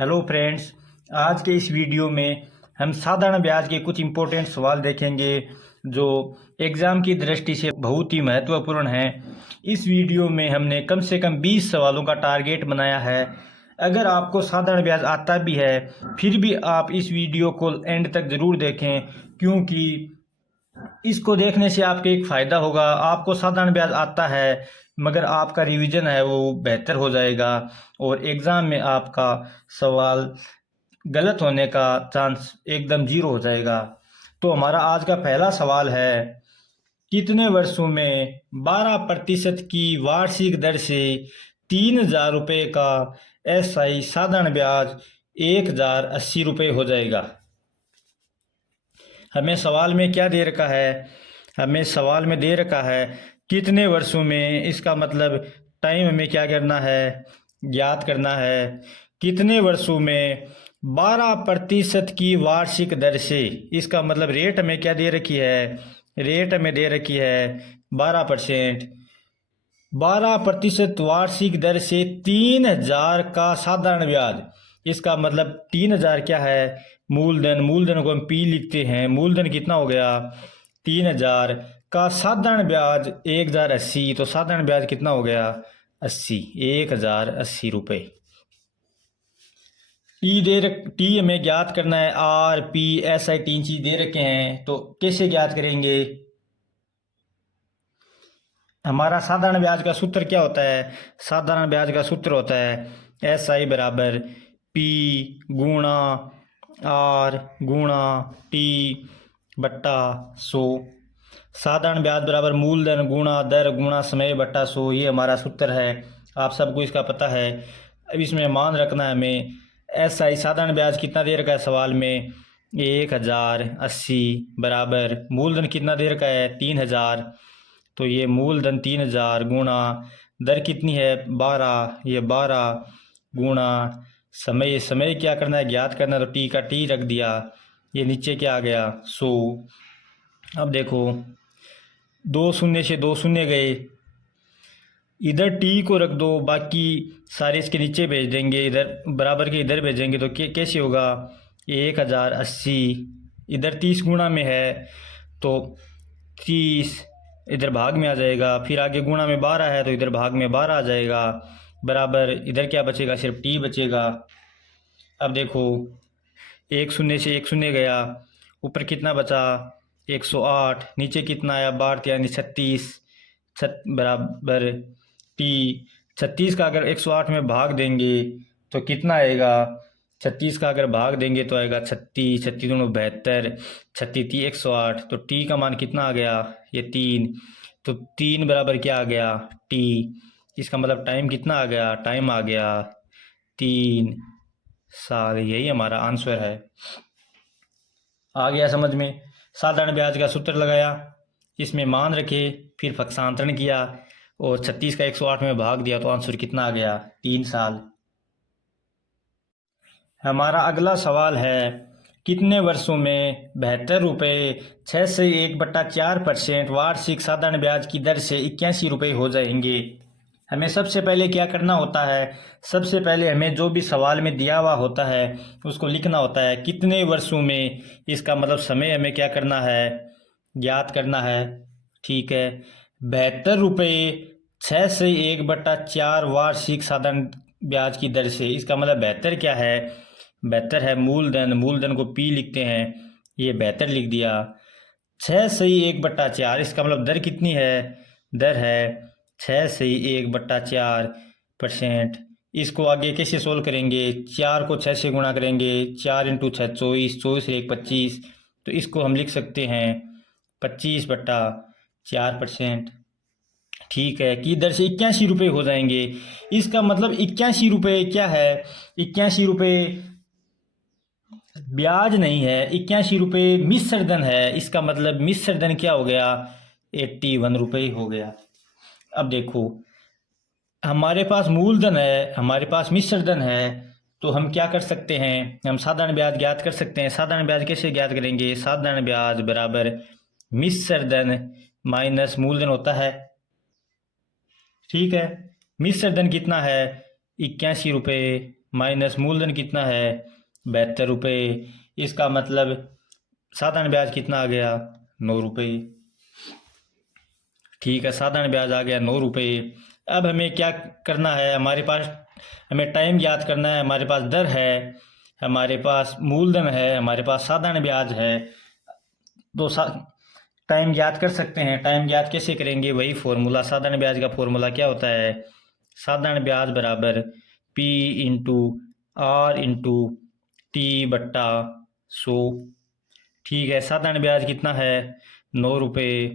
Hello friends, आज के इस वीडियो में हम साधारण ब्याज के कुछ इम्पोर्टेंट सवाल देखेंगे जो एग्ज़ाम की दृष्टि से बहुत ही महत्वपूर्ण हैं। इस वीडियो में हमने कम से कम 20 सवालों का टारगेट बनाया है। अगर आपको साधारण ब्याज आता भी है फिर भी आप इस वीडियो को एंड तक ज़रूर देखें, क्योंकि इसको देखने से आपको एक फ़ायदा होगा। आपको साधारण ब्याज आता है मगर आपका रिवीजन है वो बेहतर हो जाएगा और एग्ज़ाम में आपका सवाल गलत होने का चांस एकदम जीरो हो जाएगा। तो हमारा आज का पहला सवाल है, कितने वर्षों में 12% की वार्षिक दर से 3,000 रुपये का SI साधारण ब्याज 1,080 रुपये हो जाएगा। हमें सवाल में क्या दे रखा है? हमें सवाल में दे रखा है कितने वर्षों में, इसका मतलब टाइम हमें क्या करना है, ज्ञात करना है। कितने वर्षों में 12% की वार्षिक दर से, इसका मतलब रेट हमें क्या दे रखी है, रेट हमें दे रखी है 12%। 12% वार्षिक दर से 3,000 का साधारण ब्याज, इसका मतलब 3,000 क्या है, मूलधन। मूलधन को हम P लिखते हैं। मूलधन कितना हो गया 3,000 का साधारण ब्याज 1,080, तो साधारण ब्याज कितना हो गया 80, 1,080 रुपये। टी हमें ज्ञात करना है, RPSI 3 चीज दे रखे हैं, तो कैसे ज्ञात करेंगे? हमारा साधारण ब्याज का सूत्र क्या होता है? साधारण ब्याज का सूत्र होता है SI बराबर P गुणा R गुणा T बट्टा 100। साधारण ब्याज बराबर मूलधन गुणा दर गुणा समय बट्टा 100, ये हमारा सूत्र है। आप सबको इसका पता है। अब इसमें मान रखना है हमें SI साधारण ब्याज कितना दे रखा है सवाल में, 1,080 बराबर मूलधन कितना दे रखा है 3,000, तो ये मूलधन 3,000 गुणा दर कितनी है 12, ये 12 गुणा समय क्या करना है, ज्ञात करना है, तो टी का टी रख दिया, ये नीचे क्या आ गया 100। अब देखो 2 शून्य से 2 शून्य गए, इधर टी को रख दो, बाकी सारे इसके नीचे भेज देंगे, इधर बराबर के इधर भेजेंगे, तो कैसे होगा 1,080, इधर 30 गुणा में है तो 30 इधर भाग में आ जाएगा, फिर आगे गुणा में 12 है तो इधर भाग में 12 आ जाएगा, बराबर इधर क्या बचेगा, सिर्फ टी बचेगा। अब देखो 1 शून्य से 1 शून्य गया, ऊपर कितना बचा 108, नीचे कितना आया 12 यानी 36, बराबर टी। 36 का अगर 108 में भाग देंगे तो कितना आएगा, 36 का अगर भाग देंगे तो आएगा 36, 36 दूनी 72, 36 108, तो टी का मान कितना आ गया, ये 3, तो 3 बराबर क्या आ गया टी। इसका मतलब टाइम कितना आ गया, टाइम आ गया 3 साल। यही हमारा आंसर है। आ गया समझ में? साधारण ब्याज का सूत्र लगाया, इसमें मान रखे, फिर पक्षांतरण किया और 36 का 108 में भाग दिया, तो आंसर कितना आ गया 3 साल। हमारा अगला सवाल है, कितने वर्षों में 72 रुपये 6 से 1/4% वार्षिक साधारण ब्याज की दर से 81 रुपये हो जाएंगे। हमें सबसे पहले क्या करना होता है, सबसे पहले हमें जो भी सवाल में दिया हुआ होता है उसको लिखना होता है कितने वर्षों में, इसका मतलब समय हमें क्या करना है, ज्ञात करना है। ठीक है, 72 रुपये 6 से 1/4 वार्षिक साधारण ब्याज की दर से, इसका मतलब 72 क्या है, 72 है मूलधन। मूलधन को P लिखते हैं, ये 72 लिख दिया। 6 से 1/4, इसका मतलब दर कितनी है, दर है 6 से 1/4%। इसको आगे कैसे सोल्व करेंगे, 4 को 6 से गुणा करेंगे, 4 × 6 24, 24 से 1 25, तो इसको हम लिख सकते हैं 25/4%। ठीक है, की दर से 81 रुपये हो जाएंगे। इसका मतलब 81 रुपये क्या है, 81 रुपये ब्याज नहीं है, 81 रुपये मिश्र धन है। इसका मतलब मिश्र धन क्या हो गया, 81 रुपये हो गया। अब देखो हमारे पास मूलधन है, हमारे पास मिश्र धन है, तो हम क्या कर सकते हैं, हम साधारण ब्याज ज्ञात कर सकते हैं। साधारण ब्याज कैसे ज्ञात करेंगे, साधारण ब्याज बराबर मिश्र धन माइनस मूलधन होता है। ठीक है, मिश्र धन कितना है 81 रुपये माइनस मूलधन कितना है 72 रुपये। इसका मतलब साधारण ब्याज कितना आ गया 9 रुपये। ठीक है, साधारण ब्याज आ गया 9 रुपये। अब हमें क्या करना है, हमारे पास हमें टाइम याद करना है, हमारे पास दर है, हमारे पास मूलधन है, हमारे पास साधारण ब्याज है। तो टाइम याद कर सकते हैं। टाइम याद कैसे करेंगे, वही फॉर्मूला, साधारण ब्याज का फॉर्मूला क्या होता है, साधारण ब्याज बराबर P into R into T बट्टा 100। ठीक है, साधारण ब्याज कितना है 9 रुपये,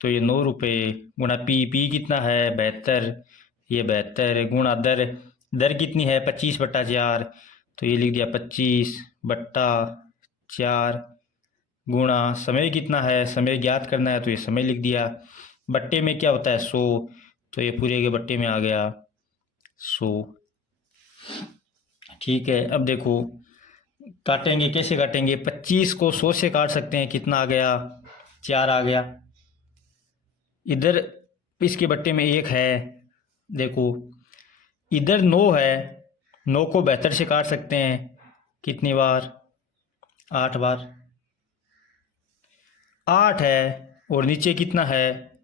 तो ये 9 रुपये गुणा पी कितना है 72, ये 72 गुणा दर, दर कितनी है 25/4, तो ये लिख दिया 25/4 गुणा समय कितना है, समय ज्ञात करना है तो ये समय लिख दिया, बट्टे में क्या होता है 100, तो ये पूरे के बट्टे में आ गया 100। ठीक है, अब देखो काटेंगे, कैसे काटेंगे, 25 को 100 से काट सकते हैं, कितना आ गया 4 आ गया। इधर इसके बट्टे में 1 है, देखो इधर 9 है, 9 को 72 से काट सकते हैं, कितनी बार 8 बार, 8 है, और नीचे कितना है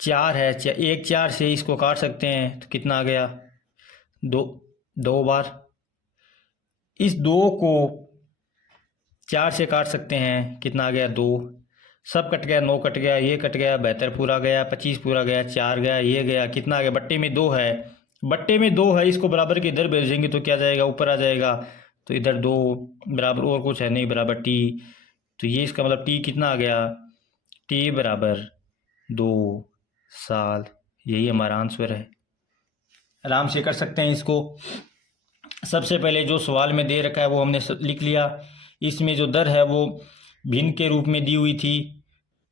4 है, 1 4 से इसको काट सकते हैं तो कितना आ गया 2 बार। इस 2 को 4 से काट सकते हैं, कितना आ गया 2, सब कट गया, 9 कट गया, ये कट गया, 72 पूरा गया, 25 पूरा गया, 4 गया, ये गया, कितना आ गया, बट्टे में 2 है, बट्टे में 2 है, इसको बराबर के इधर भेजेंगे तो क्या जाएगा ऊपर आ जाएगा, तो इधर 2 बराबर और कुछ है नहीं बराबर टी, तो ये इसका मतलब टी कितना आ गया, टी बराबर 2 साल। यही हमारा आंसर है। आराम से कर सकते हैं इसको। सबसे पहले जो सवाल में दे रखा है वो हमने लिख लिया, इसमें जो दर है वो भिन्न के रूप में दी हुई थी,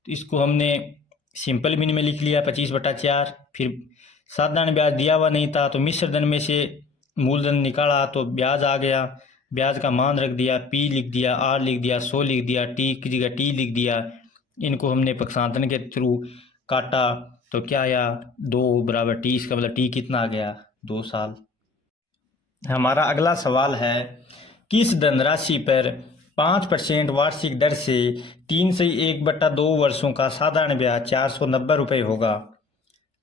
तो इसको हमने सिंपल भिन्न में लिख लिया 25/4। फिर साधारण ब्याज दिया हुआ नहीं था तो मिश्र धन में से मूलधन निकाला तो ब्याज आ गया, ब्याज का मान रख दिया, P लिख दिया, R लिख दिया, 100 लिख दिया, T की जगह T लिख दिया। इनको हमने पक्षांतरण के थ्रू काटा तो क्या आया 2 बराबर T, इसका मतलब T कितना आ गया 2 साल। हमारा अगला सवाल है, किस धनराशि पर 5% वार्षिक दर से 3 से 1/2 वर्षों का साधारण ब्याज 490 रुपये होगा।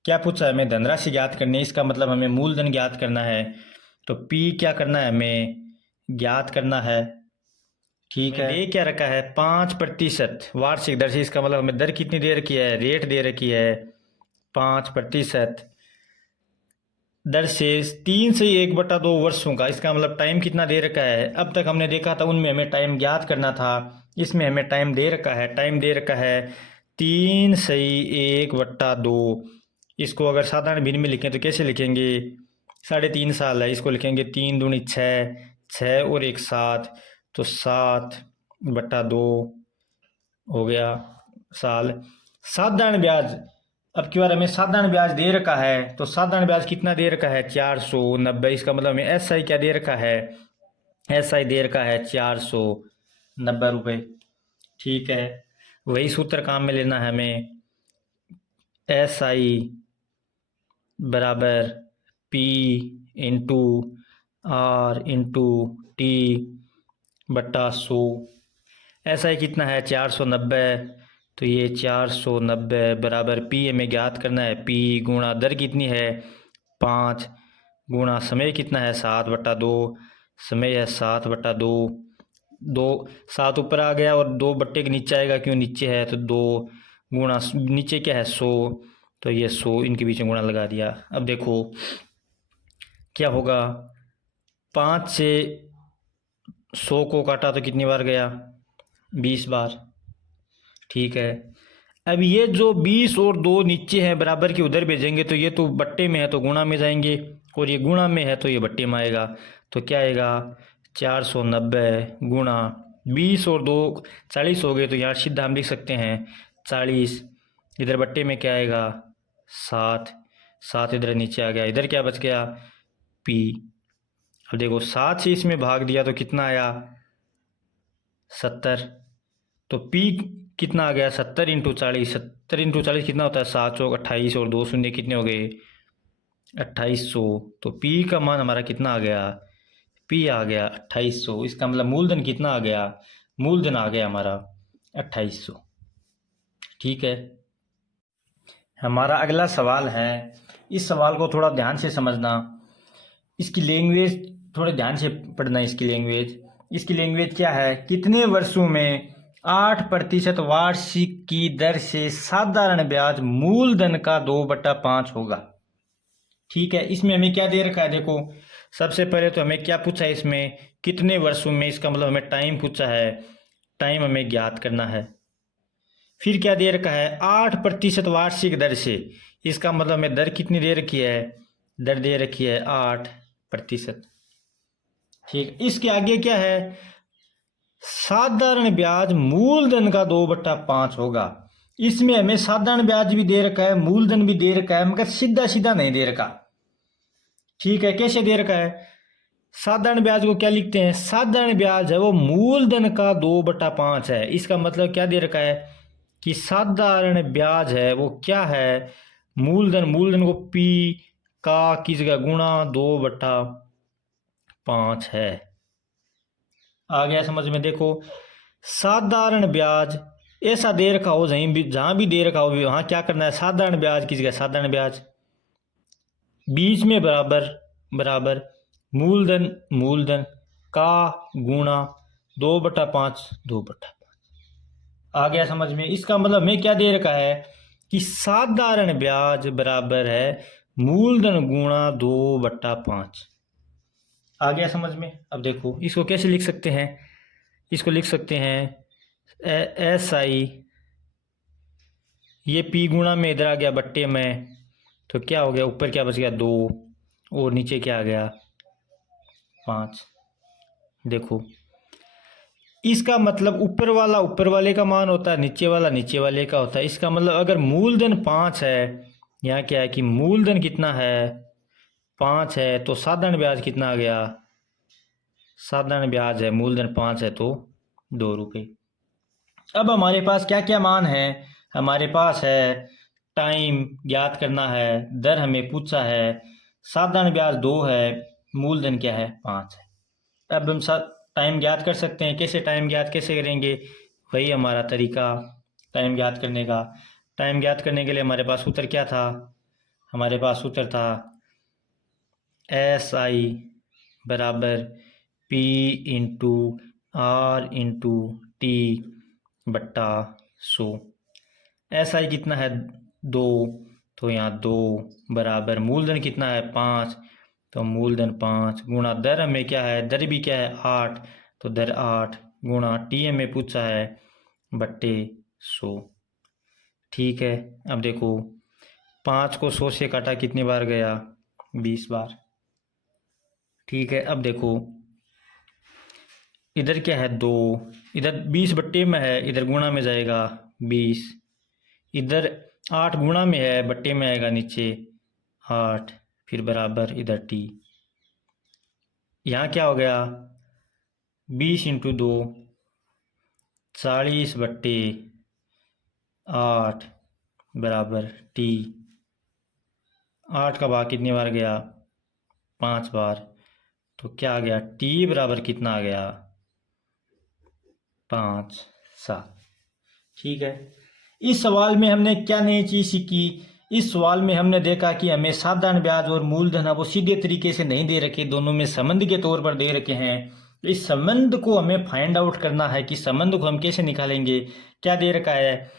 क्या पूछा है, हमें धनराशि ज्ञात करनी है, इसका मतलब हमें मूलधन ज्ञात करना है, तो P क्या करना है हमें ज्ञात करना है। ठीक है, ये क्या रखा है 5% वार्षिक दर से, इसका मतलब हमें दर कितनी दे रखी है, रेट दे रखी है 5% दर से 3 से 1/2 वर्षों का, इसका मतलब टाइम कितना दे रखा है, अब तक हमने देखा था उनमें हमें टाइम ज्ञात करना था, इसमें हमें टाइम दे रखा है, टाइम दे रखा है 3 से 1/2। इसको अगर साधारण भिन्न में लिखें तो कैसे लिखेंगे, 3.5 साल है, इसको लिखेंगे 3 दूनी 6, 6 और 1 7, तो 7/2 हो गया साल। साधारण ब्याज, अब की बार हमें साधारण ब्याज दे रखा है, तो साधारण ब्याज कितना दे रखा है 490, इसका मतलब हमें SI क्या दे रखा है, SI दे रखा है 490 रुपये। ठीक है, वही सूत्र काम में लेना है हमें, SI बराबर P into R into T बट्टा 100। SI कितना है 490, तो ये 490 बराबर P हमें ज्ञात करना है, P गुणा दर कितनी है 5 गुणा समय कितना है 7/2, समय है 7/2, 2 7 ऊपर आ गया और 2 बट्टे के नीचे आएगा, क्यों नीचे है, तो 2 गुणा नीचे क्या है 100, तो ये 100 इनके बीच में गुणा लगा दिया। अब देखो क्या होगा, 5 से 100 को काटा तो कितनी बार गया 20 बार। ठीक है, अब ये जो 20 और 2 नीचे हैं बराबर के उधर भेजेंगे तो ये तो बट्टे में है तो गुणा में जाएंगे, और ये गुणा में है तो ये बट्टे में आएगा, तो क्या आएगा 490 गुणा 20 और 2 40 हो गए, तो यहाँ सीधा हम लिख सकते हैं 40, इधर बट्टे में क्या आएगा 7, 7 इधर नीचे आ गया, इधर क्या बच गया P। अब देखो 7 से इसमें भाग दिया तो कितना आया 70, तो P कितना आ गया 70 × 40, 70 × 40 कितना होता है 7 चौक 28, और 2 शून्य कितने हो गए 2800, तो पी का मान हमारा कितना आ गया, पी आ गया 2800। इसका मतलब मूलधन कितना आ गया, मूलधन आ गया हमारा 2800। ठीक है, हमारा अगला सवाल है, इस सवाल को थोड़ा ध्यान से समझना, इसकी लैंग्वेज थोड़े ध्यान से पढ़ना। इसकी लैंग्वेज क्या है, कितने वर्षों में 8% वार्षिक की दर से साधारण ब्याज मूलधन का 2/5 होगा। ठीक है, इसमें हमें क्या दे रखा है, देखो सबसे पहले तो हमें क्या पूछा है, इसमें कितने वर्षों में, इसका मतलब हमें टाइम पूछा है, टाइम हमें ज्ञात करना है। फिर क्या दे रखा है, 8% वार्षिक दर से, इसका मतलब हमें दर कितनी दे रखी है, दर दे रखी है 8%। ठीक, इसके आगे क्या है, साधारण ब्याज मूलधन का 2/5 होगा। इसमें हमें साधारण ब्याज भी दे रखा है, मूलधन भी दे रखा है, मगर सीधा सीधा नहीं दे रखा। ठीक है, कैसे दे रखा है, साधारण ब्याज को क्या लिखते हैं, साधारण ब्याज है वो मूलधन का 2/5 है। इसका मतलब क्या दे रखा है कि साधारण ब्याज है वो क्या है, मूलधन को पी का की जगह गुणा 2/5 है। आ गया समझ में। देखो साधारण ब्याज ऐसा दे रखा हो, जहां भी दे रखा हो वहां क्या करना है, साधारण ब्याज की जगह साधारण ब्याज, बीच में बराबर बराबर, मूलधन का गुणा 2/5 2/5। आ गया समझ में। इसका मतलब हमें क्या दे रखा है कि साधारण ब्याज बराबर है मूलधन गुणा 2/5। आ गया समझ में। अब देखो इसको कैसे लिख सकते हैं, इसको लिख सकते हैं एस आई, ये पी गुणा में इधर आ गया बट्टे में, तो क्या हो गया, ऊपर क्या बच गया 2 और नीचे क्या आ गया 5। देखो इसका मतलब ऊपर वाला ऊपर वाले का मान होता है, नीचे वाला नीचे वाले का होता है। इसका मतलब अगर मूलधन 5 है, यहाँ क्या है कि मूलधन कितना है 5 है, तो साधारण ब्याज कितना आ गया, साधारण ब्याज है मूलधन 5 है तो 2 रुपये। अब हमारे पास क्या क्या मान है, हमारे पास है टाइम ज्ञात करना है, दर हमें पूछा है, साधारण ब्याज 2 है, मूलधन क्या है 5 है। अब हम साथ टाइम ज्ञात कर सकते हैं। कैसे टाइम ज्ञात कैसे करेंगे, वही हमारा तरीका टाइम ज्ञात करने का। टाइम ज्ञात करने के लिए हमारे पास सूत्र क्या था, हमारे पास सूत्र था एस आई बराबर P into R into T बट्टा 100। एस आई कितना है 2, तो यहाँ 2 बराबर मूलधन कितना है 5, तो मूलधन 5 गुणा दर हमें क्या है, दर भी क्या है 8, तो दर 8 गुणा टी हमें पूछा है बट्टे 100। ठीक है, अब देखो 5 को 100 से काटा कितनी बार गया, 20 बार। ठीक है, अब देखो इधर क्या है 2, इधर 20 बट्टे में है, इधर गुणा में जाएगा 20, इधर 8 गुणा में है, बट्टे में आएगा नीचे 8, फिर बराबर इधर टी। यहाँ क्या हो गया 20 इंटू 2 40 बट्टे 8 बराबर टी। 8 का भाग कितनी बार गया 5 बार, तो क्या आ गया टी बराबर कितना आ गया 5 7। ठीक है, इस सवाल में हमने क्या नई चीज़ सीखी, इस सवाल में हमने देखा कि हमें साधारण ब्याज और मूलधन वो सीधे तरीके से नहीं दे रखे, दोनों में संबंध के तौर पर दे रखे हैं। इस संबंध को हमें फाइंड आउट करना है कि संबंध को हम कैसे निकालेंगे। क्या दे रखा है,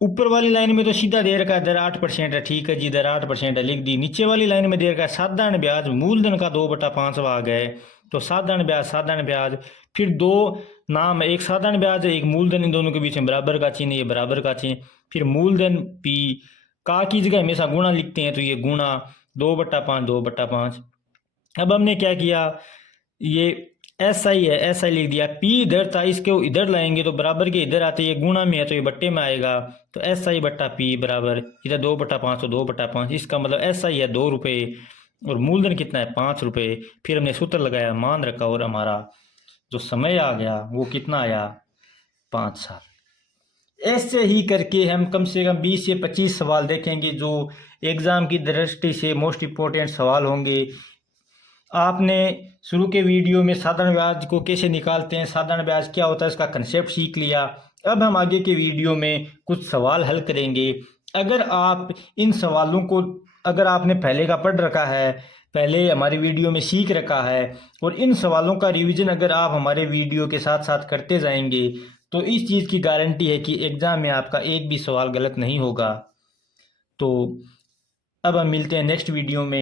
ऊपर वाली लाइन में तो सीधा दे रखा है दर 8% है, ठीक है जी दर 8% है, लिख दी। नीचे वाली लाइन में दे रखा है साधारण ब्याज मूलधन का 2/5 भाग है, तो साधारण ब्याज फिर दो नाम है, एक साधारण ब्याज है एक मूलधन, इन दोनों के बीच में बराबर का चिन्ह, ये बराबर का चिन्ह, फिर मूलधन पी का की जगह हमेशा गुणा लिखते हैं, तो ये गुणा 2/5 2/5। अब हमने क्या किया, ये एस आई है, एस आई लिख दिया, पी इधर था इसके इधर लाएंगे तो बराबर के इधर आते, ये गुणा में है तो ये बट्टे में आएगा, तो एस आई बट्टा पी बराबर इधर 2/5 तो 2/5। इसका मतलब एस आई है 2 रुपये और मूलधन कितना है 5 रुपये। फिर हमने सूत्र लगाया, मान रखा और हमारा जो समय आ गया वो कितना आया 5 साल। ऐसे ही करके हम कम से कम 20 से 25 सवाल देखेंगे जो एग्ज़ाम की दृष्टि से मोस्ट इम्पोर्टेंट सवाल होंगे। आपने शुरू के वीडियो में साधारण ब्याज को कैसे निकालते हैं, साधारण ब्याज क्या होता है, इसका कंसेप्ट सीख लिया। अब हम आगे के वीडियो में कुछ सवाल हल करेंगे। अगर आप इन सवालों को, अगर आपने पहले का पढ़ रखा है, पहले हमारे वीडियो में सीख रखा है, और इन सवालों का रिवीजन अगर आप हमारे वीडियो के साथ साथ करते जाएंगे तो इस चीज़ की गारंटी है कि एग्ज़ाम में आपका एक भी सवाल गलत नहीं होगा। तो अब हम मिलते हैं नेक्स्ट वीडियो में।